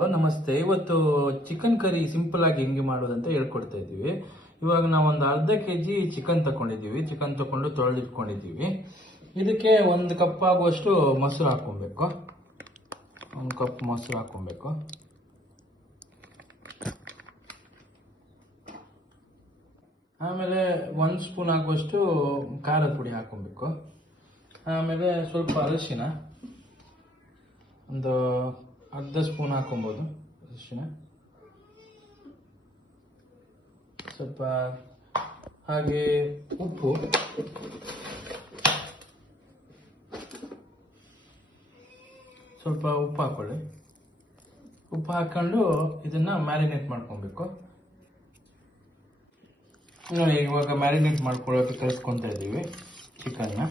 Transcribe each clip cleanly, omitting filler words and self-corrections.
ನಮಸ್ತೆ. ಇವತ್ತು chicken curry simple ಆಗಿ ಹೆಂಗೆ ಮಾಡೋದಂತ ಹೇಳ್ಕೊಡ್ತಾ ಇದ್ದೀವಿ. ಇವಾಗ ನಾವು ಒಂದು ಅರ್ಧ ಕೆಜಿ ಚಿಕನ್ ತಗೊಂಡಿದ್ದೀವಿ. ಚಿಕನ್ ತಗೊಂಡು ತೊಳೆದಿಟ್ಕೊಂಡಿದ್ದೀವಿ. ಇದಕ್ಕೆ ಒಂದು ಕಪ್ ಆಗುವಷ್ಟು ಮೊಸರು ಹಾಕೊಬೇಕು. ಒಂದು ಕಪ್ ಮೊಸರು ಹಾಕೊಬೇಕು. ಆಮೇಲೆ 1 ಸ್ಪೂನ್ ಆಗುವಷ್ಟು ಖಾರದ ಪುಡಿ ಹಾಕೊಬೇಕು. ಆಮೇಲೆ ಸ್ವಲ್ಪ ಅರಿಶಿನ ಒಂದು ಅರ್ಧ ಸ್ಪೂನ್ ಹಾಕೊಬೋದು. ಅರಿಶಿನ ಸ್ವಲ್ಪ, ಹಾಗೆ ಉಪ್ಪು ಸ್ವಲ್ಪ ಹಾಕೊಳ್ಳಿ. ಉಪ್ಪು ಹಾಕೊಂಡು ಇದನ್ನ ಮ್ಯಾರಿನೇಟ್ ಮಾಡ್ಕೊಬೇಕು. ನೋಡಿ, ಇವಾಗ ಮ್ಯಾರಿನೇಟ್ ಮಾಡ್ಕೊಳ್ಳೋಕೆ ಕಲಿಸ್ಕೊತಾ ಇದ್ದೀವಿ ಚಿಕನ್ನ.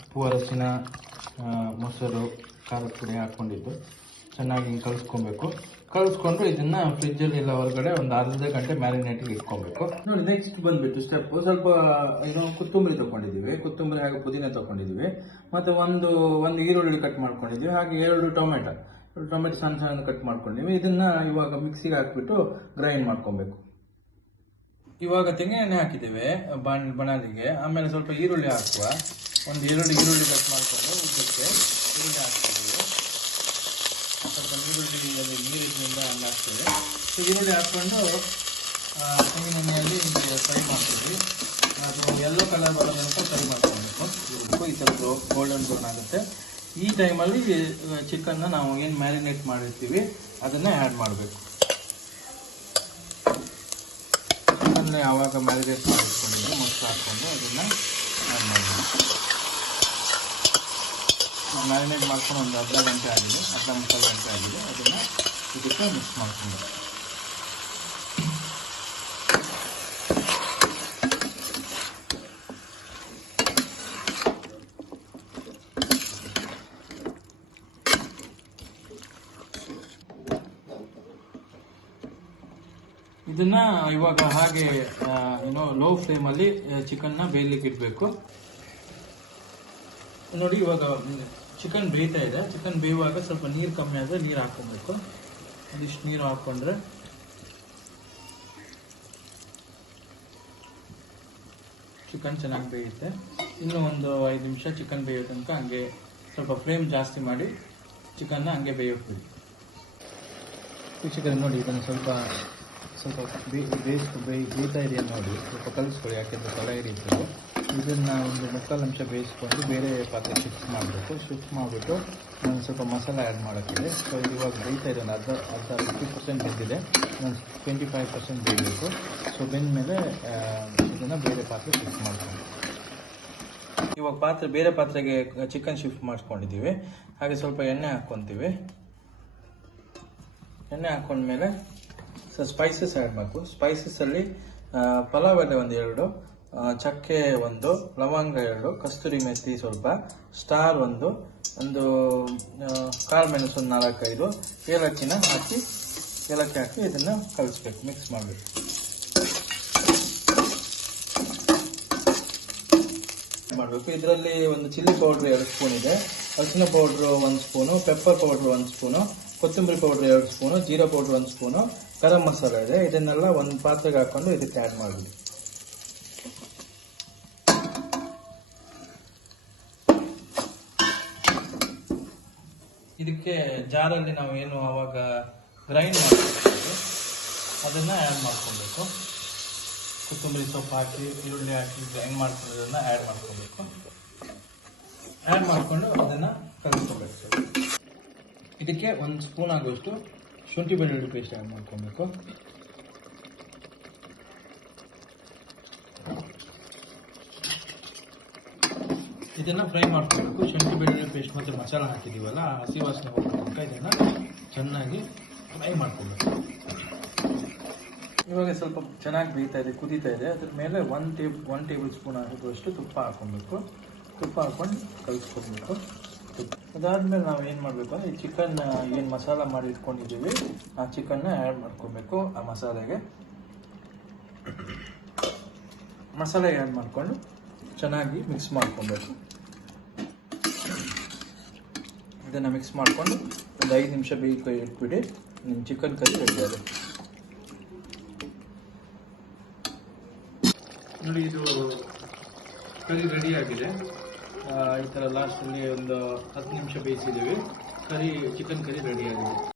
ಉಪ್ಪು, ಅರಿಶಿನ, ಮೊಸರು, ಖಾರದ ಪುಡಿ ಹಾಕೊಂಡಿದ್ದು ಚೆನ್ನಾಗಿ ಕಲಿಸ್ಕೊಬೇಕು. ಕಲಿಸ್ಕೊಂಡು ಇದನ್ನ ಫ್ರಿಜ್ಜಲ್ಲಿ ಇಲ್ಲ ಹೊರಗಡೆ ಒಂದು ಅರ್ಧ ಗಂಟೆ ಮ್ಯಾರಿನೇಟಿಗೆ ಇಟ್ಕೊಬೇಕು. ನೋಡಿ, ನೆಕ್ಸ್ಟ್ ಬಂದ್ಬಿಟ್ಟು ಸ್ಟೆಪ್ ಸ್ವಲ್ಪ ಕೊತ್ತಂಬರಿ ತಗೊಂಡಿದ್ದೀವಿ. ಕೊತ್ತಂಬರಿ ಹಾಗೆ ಪುದೀನ ತಗೊಂಡಿದ್ದೀವಿ. ಮತ್ತೆ ಒಂದು ಈರುಳ್ಳಿ ಕಟ್ ಮಾಡ್ಕೊಂಡಿದ್ದೀವಿ. ಹಾಗೆ 2 ಟೊಮೆಟೊ ಸಣ್ಣ ಸಣ್ಣ ಕಟ್ ಮಾಡ್ಕೊಂಡಿದ್ದೀವಿ. ಇದನ್ನ ಇವಾಗ ಮಿಕ್ಸಿಗೆ ಹಾಕ್ಬಿಟ್ಟು ಗ್ರೈಂಡ್ ಮಾಡ್ಕೊಬೇಕು. ಇವಾಗ ತೆಂಗಿನೆಣ್ಣೆ ಹಾಕಿದ್ದೇವೆ ಬಣಾಲಿಗೆ. ಆಮೇಲೆ ಸ್ವಲ್ಪ ಈರುಳ್ಳಿ ಹಾಕುವ. ಒಂದು 2 ಈರುಳ್ಳಿ ಕಟ್ ಮಾಡ್ಕೊಂಡು ಉದ್ದಕ್ಕೆ ಈರುಳ್ಳಿ ಹಾಕ್ತಿದ್ದೀವಿ. ಸ್ವಲ್ಪ ಈರುಳ್ಳಿಯಲ್ಲಿ ನೀರಿನಿಂದ ಹಾಕ್ತೀವಿ. ಈರುಳ್ಳಿ ಹಾಕ್ಕೊಂಡು ತೆಂಗಿನೆಣ್ಣೆಯಲ್ಲಿ ಫ್ರೈ ಮಾಡ್ತೀವಿ. ಅದು ಯೆಲ್ಲೋ ಕಲರ್ ಬರೋ ತನಕ ಫ್ರೈ ಮಾಡ್ಕೊಬೇಕು. ಈ ಸ್ವಲ್ಪ ಗೋಲ್ಡನ್ ಬ್ರೌನ್ ಆಗುತ್ತೆ. ಈ ಟೈಮಲ್ಲಿ ಚಿಕನ್ನ ನಾವು ಏನು ಮ್ಯಾರಿನೇಟ್ ಮಾಡಿರ್ತೀವಿ ಅದನ್ನ ಆ್ಯಡ್ ಮಾಡಬೇಕು. ಚಿಕನ್ನ ಯಾವಾಗ ಮ್ಯಾರಿನೇಟ್ ಮಾಡಿಟ್ಕೊಂಡಿದ್ದೀವಿ ಮೊಸರು ಹಾಕ್ಕೊಂಡು ಅದನ್ನು ಆ್ಯಡ್ ಮಾಡಬೇಕು. ಮ್ಯಾರಿನೇಟ್ ಮಾಡ್ಕೊಂಡು ಒಂದು ಅರ್ಧ ಗಂಟೆ ಆಗಿದೆ, ಮುಕ್ಕಾಲು ಗಂಟೆ ಆಗಿದೆ. ಅದನ್ನು ಇದಕ್ಕೆ ಮಿಕ್ಸ್ ಮಾಡ್ಕೊಂಡು ಇದನ್ನ ಇವಾಗ ಹಾಗೆ ಲೋ ಫ್ಲೇಮಲ್ಲಿ ಚಿಕನ್ನ ಬೇಯಲಿಕ್ಕೆ ಇಡಬೇಕು. ನೋಡಿ, ಇವಾಗ ಚಿಕನ್ ಬೇಯ್ತಾ ಇದೆ. ಚಿಕನ್ ಬೇಯುವಾಗ ಸ್ವಲ್ಪ ನೀರು ಕಮ್ಮಿ ಆದರೆ ನೀರು ಹಾಕೊಬೇಕು. ಒಂದಿಷ್ಟು ನೀರು ಹಾಕ್ಕೊಂಡ್ರೆ ಚಿಕನ್ ಚೆನ್ನಾಗಿ ಬೇಯುತ್ತೆ. ಇನ್ನೂ ಒಂದು 5 ನಿಮಿಷ ಚಿಕನ್ ಬೇಯೋ ತನಕ ಹಂಗೆ ಸ್ವಲ್ಪ ಫ್ಲೇಮ್ ಜಾಸ್ತಿ ಮಾಡಿ ಚಿಕನ್ನ ಹಂಗೆ ಬೇಯೋಕ್ಬಿಡಿ. ಚಿಕನ್ ನೋಡಿ, ಇದನ್ನು ಸ್ವಲ್ಪ ಬೇಯ್ತಾ ಇದೆಯಾ ನೋಡಿ, ಸ್ವಲ್ಪ ಕಲಿಸ್ಕೊಳ್ಳಿ. ಯಾಕೆಂದರೆ ತಲೆ ಹಿಡಿತದೆ. ಇದನ್ನು ಒಂದು 3/4 ನಿಮಿಷ ಬೇಯಿಸ್ಕೊಂಡು ಬೇರೆ ಪಾತ್ರೆ ಶಿಫ್ಟ್ ಮಾಡಬೇಕು. ಶಿಫ್ಟ್ ಮಾಡಿಬಿಟ್ಟು ನಾನು ಸ್ವಲ್ಪ ಮಸಾಲೆ ಆ್ಯಡ್ ಮಾಡೋಕ್ಕಿದೆ. ಸೊ ಇದು ಇವಾಗ ಬೇಯ್ತಾ ಇದೆ. ಒಂದು ಅರ್ಧ 50% ಬೆಂದಿದೆ. ಒಂದು 25% ಬೇಯಬೇಕು. ಸೊ ಬೆಂದಮೇಲೆ ಇದನ್ನು ಬೇರೆ ಪಾತ್ರೆ ಶಿಫ್ಟ್ ಮಾಡ್ಕೊಂಡು ಇವಾಗ ಬೇರೆ ಪಾತ್ರೆಗೆ ಚಿಕನ್ ಶಿಫ್ಟ್ ಮಾಡ್ಕೊಂಡಿದ್ದೀವಿ. ಹಾಗೆ ಸ್ವಲ್ಪ ಎಣ್ಣೆ ಹಾಕ್ಕೊತೀವಿ. ಎಣ್ಣೆ ಹಾಕ್ಕೊಂಡ್ಮೇಲೆ ಸ್ಪೈಸಸ್ ಆ್ಯಡ್ ಮಾಡಬೇಕು. ಸ್ಪೈಸಸಲ್ಲಿ ಪಲಾವ್ ಎಲೆ ಒಂದು 2, ಚಕ್ಕೆ 1, ಲವಂಗ 2, ಕಸ್ತೂರಿ ಮೆಥಿ ಸ್ವಲ್ಪ, ಸ್ಟಾರ್ ಒಂದು ಕಾಳು ಮೆಣಸು 4-5, ಏಲಕ್ಕಿ ಹಾಕಿ ಇದನ್ನು ಕಲಿಸ್ಬೇಕು, ಮಿಕ್ಸ್ ಮಾಡಬೇಕು. ಇದರಲ್ಲಿ ಒಂದು ಚಿಲ್ಲಿ ಪೌಡ್ರ್ 2 ಸ್ಪೂನ್ ಇದೆ, ಅರಿಶಿನ powder 1 spoon, pepper powder 1 spoon, ಕೊತ್ತಂಬರಿ ಪೌಡ್ರ್ 2 ಸ್ಪೂನು, ಜೀರಾ ಪೌಡ್ರ್ 1 ಸ್ಪೂನು, ಗರಂ ಮಸಾಲ ಇದೆ. ಇದನ್ನೆಲ್ಲ ಒಂದು ಪಾತ್ರೆಗೆ ಹಾಕೊಂಡು ಇದಕ್ಕೆ ಆ್ಯಡ್ ಮಾಡಬೇಕು. ಇದಕ್ಕೆ ಜಾರಲ್ಲಿ ನಾವು ಏನು ಆವಾಗ ಗ್ರೈಂಡ್ ಮಾಡ್ಕೊಳ್ತೀವಿ ಅದನ್ನು ಆ್ಯಡ್ ಮಾಡ್ಕೊಬೇಕು. ಕೊತ್ತಂಬರಿ ಸೊಪ್ಪು ಹಾಕಿ, ಈರುಳ್ಳಿ ಹಾಕಿ ಗ್ರೈಂಡ್ ಮಾಡ್ಕೊಳ್ಳೋದನ್ನು ಆ್ಯಡ್ ಮಾಡ್ಕೊಬೇಕು. ಆ್ಯಡ್ ಮಾಡಿಕೊಂಡು ಅದನ್ನು ಕಲಿಸ್ಕೋಬೇಕು. ಇದಕ್ಕೆ 1 ಸ್ಪೂನ್ ಆಗುವಷ್ಟು ಶುಂಠಿ ಬೆಳ್ಳುಳ್ಳಿ ಪೇಸ್ಟ್ ಆ್ಯಡ್ ಮಾಡ್ಕೊಬೇಕು. ಇದನ್ನು ಫ್ರೈ ಮಾಡ್ಕೋಬೇಕು. ಶುಂಠಿ ಬೆಳ್ಳುಳ್ಳಿ ಪೇಸ್ಟ್ ಮತ್ತು ಮಸಾಲ ಹಾಕಿದ್ದೀವಲ್ಲ, ಹಸಿ ವಾಸನೆ ಹೋಗ್ತಕ್ಕ ಇದನ್ನು ಚೆನ್ನಾಗಿ ಫ್ರೈ ಮಾಡ್ಕೋಬೇಕು. ಇವಾಗ ಸ್ವಲ್ಪ ಚೆನ್ನಾಗಿ ಬೇಯ್ತಾ ಇದೆ, ಕುದೀತಾ ಇದೆ. ಅದ್ರ ಮೇಲೆ 1 ಟೇಬಲ್ ಸ್ಪೂನ್ ಆಗುವಷ್ಟು ತುಪ್ಪ ಹಾಕೊಬೇಕು. ತುಪ್ಪ ಹಾಕೊಂಡು ಕಲಿಸ್ಕೊಬೇಕು. ಅದಾದ್ಮೇಲೆ ನಾವು ಏನು ಮಾಡಬೇಕು ಅಂದರೆ ಈ ಚಿಕನ್ ಏನು ಮಸಾಲ ಮಾಡಿ ಇಟ್ಕೊಂಡಿದ್ದೀವಿ ಆ ಚಿಕನ್ನ ಆ್ಯಡ್ ಮಾಡ್ಕೊಬೇಕು. ಆ ಮಸಾಲೆ ಆ್ಯಡ್ ಮಾಡಿಕೊಂಡು ಚೆನ್ನಾಗಿ ಮಿಕ್ಸ್ ಮಾಡ್ಕೊಬೇಕು. ಇದನ್ನು ಮಿಕ್ಸ್ ಮಾಡ್ಕೊಂಡು ಒಂದು 5 ನಿಮಿಷ ಬೇಯಿಸಿ ಇಟ್ಬಿಡಿ. ನಿಮ್ಮ ಚಿಕನ್ ಕರಿ ರೆಡಿ ಆಗುತ್ತೆ ನೋಡಿ. ಇದು ಕರಿ ರೆಡಿ ಆಗಿದೆ. ಈ ಥರ ಲಾಸ್ಟಲ್ಲಿ ಒಂದು 10 ನಿಮಿಷ ಬೇಯಿಸಿದ್ದೀವಿ. ಚಿಕನ್ ಕರಿ ರೆಡಿ ಆಗಿದೆ.